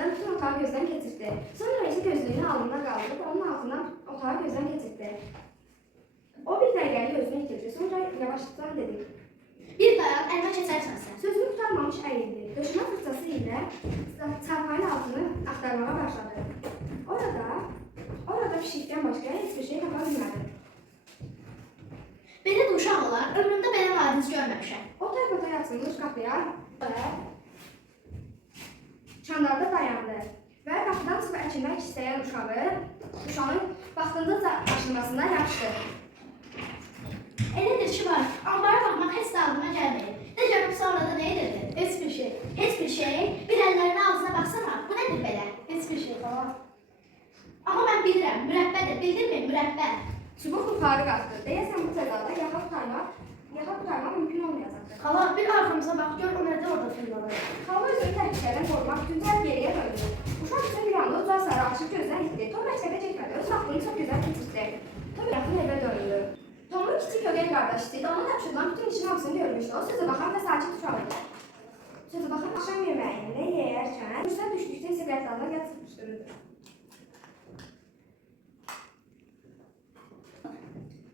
gözündən bütün otağı gözdən keçirdi. Sonra isə gözlüyünü alnına qaldırıb onun altından otağı gözdən keçirdi. O bir dəqiqəlik özünü itirdi. Sonra yavaşlıqla dedi. Bir dayan, əlimə keçərsən sən. Sözünü tutarmamış əyildi. Döşəmə fırçası ilə çarpayın altını axtarmağa başladı. Orada pişikdən başqa heç bir şey tapa bilmədi. Belə də uşaq olar, ömrümdə belə vadiz görməmişəm. O tayfada açılmış qapıya çandarda dayandı və qapıdan çıxıb əkinmək istəyən uşağın vaxtında açılmasına yapışdı. Elədir ki var, ambara baxmaq heç də ağlıma gəlməyib. Nə görüb sonra da nə edirdi? Heç bir şey. Heç bir şey? Bir əllərinin ağzına baxsana, bu nədir belə? Heç bir şey falan. Amma mən bilirəm, mürəbbədir, bildirmi? Mürəbbə. Çubuq yuxarı qalxdı. Deyəsən bu cəzada yaxa qurtarmaq mümkün olmayacaqdır. Xala, bir arxamıza bax, gör o nədir orada filmları. Xala özünü təhlükədən qorumaq üçün cəld geriyə döndü. Uşaq isə bir anda uca sarı açıq gözdən itdi. Tom məktəbə getmədi, öz vaxtını çox gözəl keçirdi. Tom yaxın evə döndü. Tomun kiçik kögəl qardaşıydı, ona tapşırılan bütün işin hamısını görmüşdü. O sözə baxan və sakit uşaq idi. Sözə baxan axşam yeməyini yeyərkən, fürsət düşdükdə isə qəlblərinə gəl sıxışdırırdı.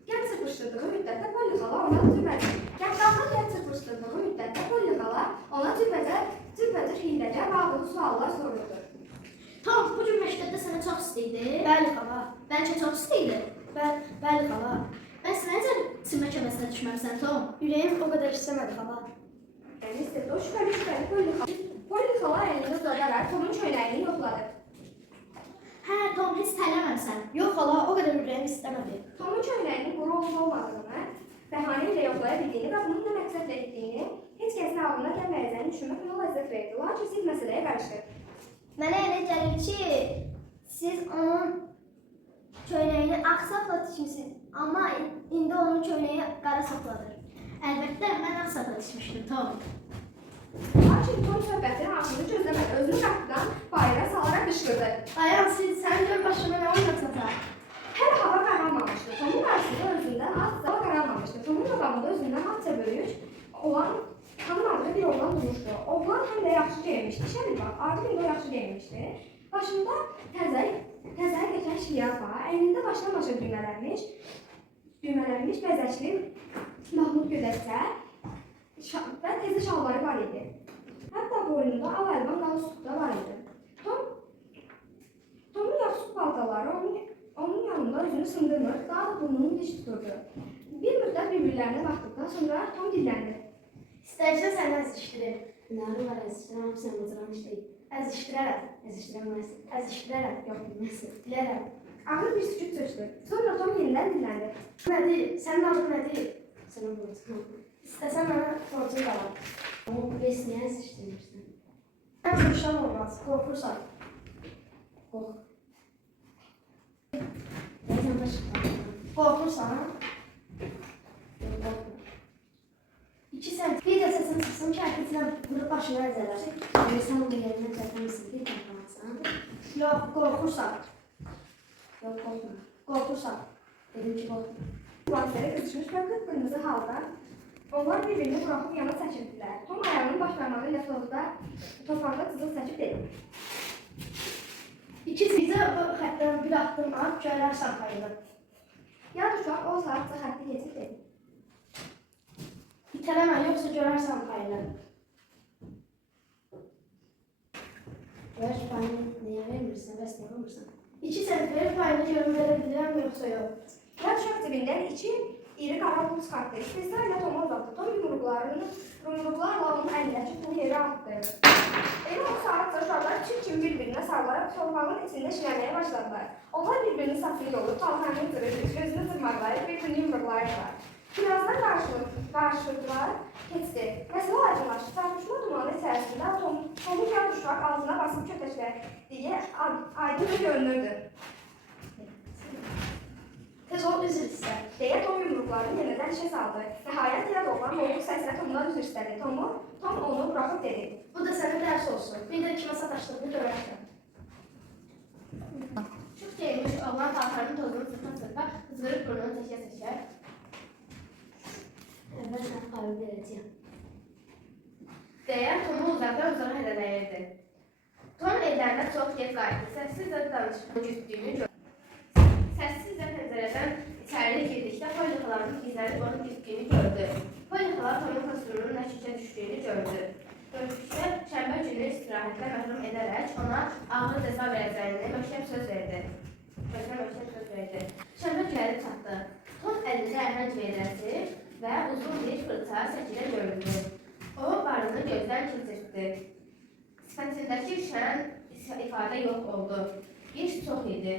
Gəl sıxışdırdığı müddətdə Polly xala ona cürbəcür hiyləgər və ağılı suallar sorurdu. Tom, bu gün məktəbdə sənə çox istəyirdi. Bəli xala. Bəlkə çox istəyirdi. Bəli xala. Bəs necə silmə kəməsinə düşməmsən, Tom? Ürəyim o qədər istəmədi xala. Yəni istədi, o şübhəli Polly xala əlində uzadaraq Tomun çöynəyini yoxladı. Hə, Tom, heç tələməmsən. Yox xala, o qədər ürəyim istəmədi. Tomun çöynəyinin quru olmadığını, bəhanə ilə yoxlaya bildiyini və bunun nə məqsədlə etdiyini heç kəsin ağlına gəlməyəcəyini düşünmək ona ləzzət verdi. Lakin siz məsələyə qarışdı. Mənə elə gəlir ki, siz onun köynəyini ağ sapla tikmişsiniz, amma indi onun köynəyi qara sapladır. Əlbəttə, mən ağ sapla tikmişdim, Tom. Lakin Tom söhbətin ağzını gözləmədi, özünü qapıdan bayıra salaraq qışqırdı. Dayan, sən gör başıma nə oynatacaq. Hələ hava qaralmamışdı. Tomun qarşısında özündən hava qaralmamışdı. Tomun qabağında özündən atça böyük olan tanımadığı bir oğlan durmuşdu. Oğlan həm də yaxşı geyinmişdi. İşə bir bax, artıq indi o yaxşı geyinmişdi. Başında təzəyə geçən şlyapa, əynində başdan başa düymələnmiş bəzəkli mahmud gödəkçə və təzə şalvarı var idi. Hətta boynunda al əlvan qalstuk da var idi. Tomun yaxşı paltaları onun yanında özünü sındırmır, daha da burnunu diş tuturdu. Bir müddət bir-birlərinə baxdıqdan sonra Tom dilləndi. İstəyirsən səni əzişdirir. Bunları var, əzişdirəm, sən bacaran işləyib. Əzişdirərəm. Yox, bilməsin. Bilərəm. Ağır bir sükut çökdü. Sonra Tom yenidən dilləndi. Nədir? Sənin adın nədir? Sənə borcum. İstəsən mənə borcun qalar. Amma bu bəs niyə əzişdirmirsən? Sən soruşan olmaz, qorxursan. Qorx. Bəzən başqa. Qorxursan? Qorxma. 2 sent. Bir də səsin çıxsın ki, ərkətinə vurub başına əzələr. Sən onu yerinə çəkməmişsin, bir tapmaqsan. Yox, qorxursan. Yox, qorxma. Qorxursan. Dedim ki, qorxma. Lanseri qızışmış və qıpqırmızı halda onlar bir-birini buraxıb yana çəkirdilər. Tom ayağının baş barmağı ilə torpaqda cızıq çəkib dedi. Bizə bu xətdən bir atdım at, görərsən payını. Yad uşaq o saatca xətti keçib dedi. İtələmə, yoxsa görərsən payını. Ver payını niyə vermirsən, bəs niyə vurmursan? 2 sent verir, payını görüm verə bilirəm, yoxsa yox. Yad uşaq cibindən iki iri qara pul çıxartdı. İstehza ilə Tomu uzatdı. Tom yumruqlarla onun əlindəki pulu yerə atdı. Elə o saatca uşaqlar çift kimi bir-birinə sarılaraq torpağın içində şiləməyə başladılar. Onlar bir-birinin saçını yolub, paltarını cırır, gözünü cırmaqlayıb, bir-birini yumruqlayırlar. Birazdan qarşılıqlar keçdi. Məsələ aydınlaşdı. Çarpışma dumanı içərisində Tomun yad uşaq altına basıb kötəklədiyi aydın görünürdü. Tez ol, üzr istər. Deyə Tom yumruqlarını yenidən işə saldı. Nəhayət yad oğlan boğuq səslə Tomdan üzr istədi. Tom onu buraxıb dedi. Bu da sənə dərs olsun. Bir də kimə sataşdığını görərsən. Çox geyinmiş oğlan paltarının tozunu sırpa-sırpa, qızırıb burnunu təkə-təkə. Əvvəl sənə payı verəcəyəm. Deyə Tomu uzaqdan uzağa hədələyirdi. Tom evlərinə çox gec qayıtdı. Səssizcə danışmanın gütdüyünü gördü. Səssizcə pəncərədən içəri girdikdə Polly xalanın gizlənib onu gütdüyünü gördü. Polly xala Tomun kostyumunun nə şişə düşdüyünü gördü. Görüşdə şənbə günü istirahətlə məhrum edərək ona ağır cəza verəcəyini möhkəm söz verdi. Şənbə günləri çatdı. Tom əlində əhəng veyrəsi və uzun bir fırça şəkilə göründü. O, barını gözdən keçirtdi. Sifətindəki şən ifadə yox oldu. İş çox idi.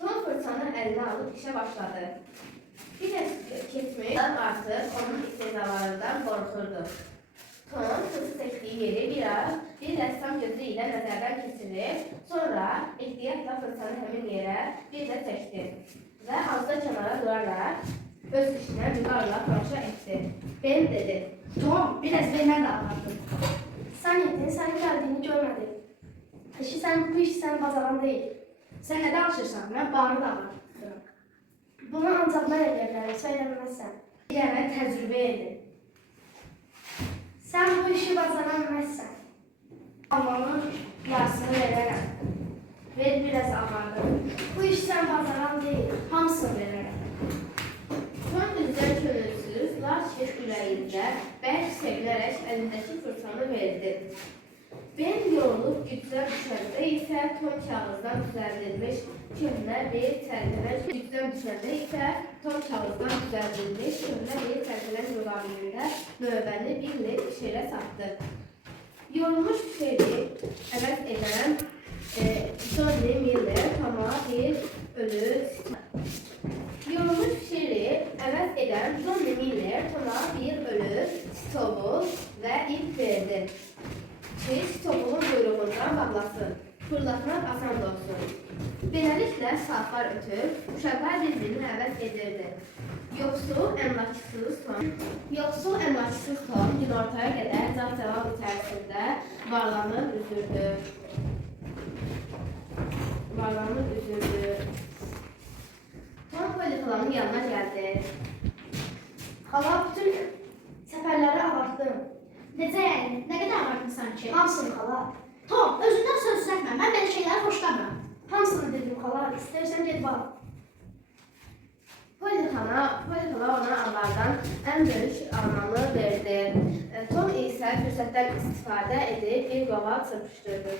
Tom fırçanı əlinə alıb işə başladı. Bir də keçmiş artıq onun istehzalarından qorxurdu. Tom fırça çəkdiyi yeri bir rəssam gözü ilə nəzərdən keçirir, sonra ehtiyatla fırçanı həmin yerə bir də çəkdi və azda kənara duraraq öz işinə vüqarla tamaşa etdi. Ben dedi, Tom, biraz ben de anlattım. Sen gittin, senin geldiğini görmedim. Bu iş senin bazaran değil. Sen ne danışırsan, ben bağırı da anlattım. Bunu ancak ben edebilirim, söylemezsen. Yani tecrübe edin. Sen bu işi bazaramazsan, almanın yarısını vererek. Ver biraz ağırdı. Bu iş sen bazaran değil, hamısını vererek. Tom bizdən könülsüz, lakin ürəyində bərk sevinərək əlindəki fırçanı verdi. Ben yorulub güclə düşəndə isə Tom kağızdan düzəldilmiş köhnə bir çərçələn müqabilində növbəni bir led şirə satdı. Yorulmuş fişeri əvəz edən Johnny Miller Tom'a bir ölü stovu və ip verdi. Stovun quyruğundan bağlasın. Fırlatmaq asan olsun. Beləliklə saatlar ötüb, uşaqlar bir-birini əvəz edirdi. Yoxsul, əmlakçısız Tom günortaya qədər cavab içərisində varlanıb üzürdü. Tom Polly xalanın yanına gəldi. Hala bütün seferleri abarttım. Necə yəni? Nə qədər abartmısan ki? Hamısını hala. Tom, özündən söz düzəltmə. Mən belə şeyləri xoşlamıram. Hamısını dedim hala. İstersen gel bak. Polly xala ona avardan ən böyük almanı verdi. Tom isə fürsətdən istifadə edib bir qoval çırpışdırdı.